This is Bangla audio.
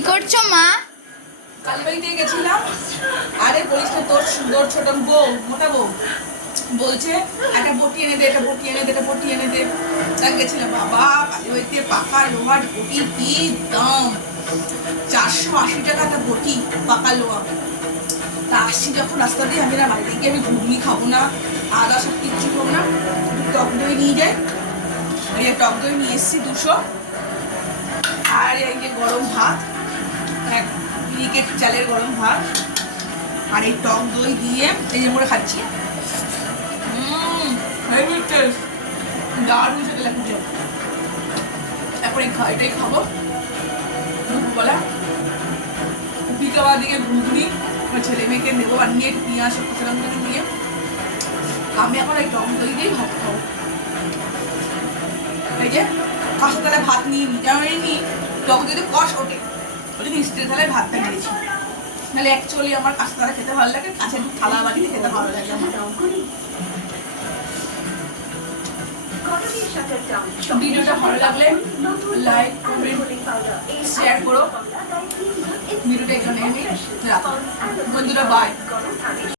কি করছো মা? কালবাড়িতে গেছিলাম। আরে বলিস না, তোর ছোট বউ, মোটা বউ বলছে একটা বটি এনে দে, একটা বটি এনে দে, একটা বটি এনে দে। তাই গেছিলাম। বাবা, কালীবাড়িতে পাকা লোহার বটি কি দাম! 480 টাকা একটা বটি, পাকা লোহা। তা আসছি যখন রাস্তা দিয়ে, আমি না বাইরে গিয়ে আমি ঘুগনি খাবো না, আদা সব কিচ্ছু খাবো না, টক দই নিয়ে যাই। এই টক দই নিয়ে এসছি 200। আর এই যে গরম ভাত, এক মিনিকেট চালের গরম ভাত, আর এই টক দই দিয়ে এই যে করে খাচ্ছি। দারুণ খেতে লাগছে। এখন এটাই খাবো দুপুরবেলা। বিকাবার দিকে ঘুগনি ছেলে মেয়েকে নেবো, আর নিয়ে পেঁয়াজ কুচলাম নিয়ে আমি এখন এই টক দই দিয়েই ভাত খাবো। এই যে কাঁচা থালায় ভাত নিয়ে নিই, যেমন নিই টক দইতে কষ ওঠে, ওটা স্টিলের থালায় ভাতটা নিয়েছি। নাহলে অ্যাকচুয়ালি আমার কাঁচা থালা খেতে ভালো লাগে, কাঁচা একটু থালা বাটিতে খেতে ভালো লাগে আমার। ভিডিওটা ভালো লাগলে লাইক কমেন্ট শেয়ার করো। ভিডিওটা এখানে আমি রাখো। বন্ধুরা বাই।